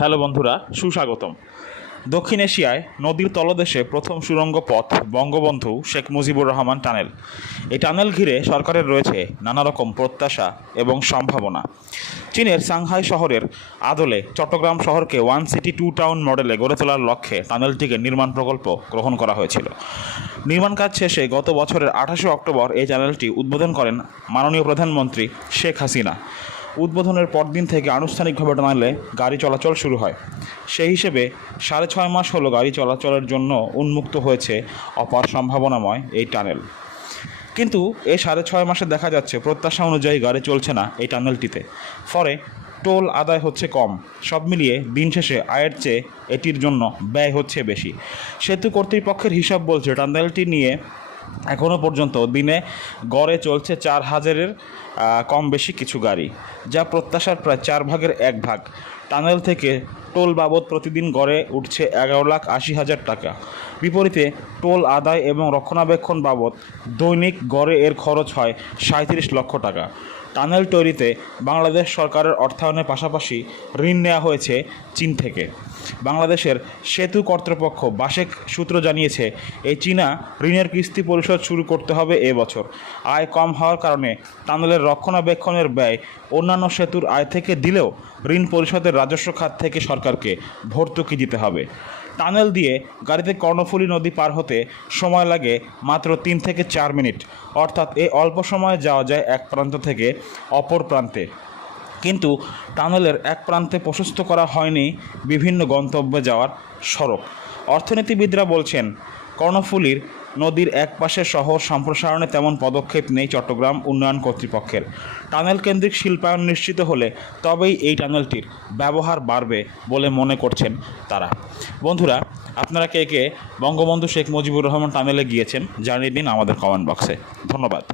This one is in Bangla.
হ্যালো বন্ধুরা, সুস্বাগতম। দক্ষিণ এশিয়ায় নদীর তলদেশে প্রথম সুড়ঙ্গ পথ বঙ্গবন্ধু শেখ মুজিবুর রহমান টানেল। এই টানেল ঘিরে সরকারের রয়েছে নানা রকম প্রত্যাশা এবং সম্ভাবনা। চীনের সাংহাই শহরের আদলে চট্টগ্রাম শহরকে ওয়ান সিটি টু টাউন মডেলে গড়ে তোলার লক্ষ্যে টানেলটিকে নির্মাণ প্রকল্প গ্রহণ করা হয়েছিল। নির্মাণ কাজ শেষে গত বছরের আঠাশে অক্টোবর এই চ্যানেলটি উদ্বোধন করেন মাননীয় প্রধানমন্ত্রী শেখ হাসিনা। উদ্বোধনের পরদিন থেকে আনুষ্ঠানিকভাবে টানালে গাড়ি চলাচল শুরু হয়। সেই হিসেবে সাড়ে ছয় মাস হলো গাড়ি চলাচলের জন্য উন্মুক্ত হয়েছে অপার সম্ভাবনাময় এই টানেল। কিন্তু এই সাড়ে ছয় মাসে দেখা যাচ্ছে প্রত্যাশা অনুযায়ী গাড়ি চলছে না এই টানেলটিতে। ফলে টোল আদায় হচ্ছে কম। সব মিলিয়ে দিন শেষে আয়ের চেয়ে এটির জন্য ব্যয় হচ্ছে বেশি। সেতু কর্তৃপক্ষের হিসাব বলছে টানেলটি নিয়ে এখনও পর্যন্ত দিনে গড়ে চলছে চার হাজারের কম বেশি কিছু গাড়ি, যা প্রত্যাশার প্রায় চার ভাগের এক ভাগ। টানেল থেকে টোল বাবদ প্রতিদিন গড়ে উঠছে এগারো লাখ আশি হাজার টাকা। বিপরীতে টোল আদায় এবং রক্ষণাবেক্ষণ বাবদ দৈনিক গড়ে এর খরচ হয় সাঁত্রিশ লক্ষ টাকা। টানেল তৈরিতে বাংলাদেশ সরকারের অর্থায়নের পাশাপাশি ঋণ নেওয়া হয়েছে চীন থেকে। বাংলাদেশের সেতু কর্তৃপক্ষ বাসেক সূত্র জানিয়েছে, এই চীনা ঋণের কিস্তি পরিশোধ শুরু করতে হবে এ বছর। আয় কম হওয়ার কারণে টানেলের রক্ষণাবেক্ষণের ব্যয় অন্যান্য সেতুর আয় থেকে দিলেও ঋণ পরিশোধের রাজস্ব খাত থেকে সরকারকে ভর্তুকি দিতে হবে। টানেল দিয়ে গাড়িতে কর্ণফুলী নদী পার হতে সময় লাগে মাত্র তিন থেকে চার মিনিট। অর্থাৎ এই অল্প সময়ে যাওয়া যায় এক প্রান্ত থেকে অপর প্রান্তে। কিন্তু টানেলের এক প্রান্তে প্রশস্ত করা হয়নি বিভিন্ন গন্তব্যে যাওয়ার সড়ক। অর্থনীতিবিদরা বলছেন, কর্ণফুলীর নদীর এক পাশে শহর সম্প্রসারণে তেমন পদক্ষেপ নেই চট্টগ্রাম উন্নয়ন কর্তৃপক্ষের। টানেল কেন্দ্রিক শিল্পায়ন নিশ্চিত হলে তবেই এই টানেলটির ব্যবহার বাড়বে বলে মনে করছেন তারা। বন্ধুরা, আপনারা কে কে বঙ্গবন্ধু শেখ মুজিবুর রহমান টানেলে গিয়েছেন জানিয়ে দিন আমাদের কমেন্ট বক্সে ধন্যবাদ।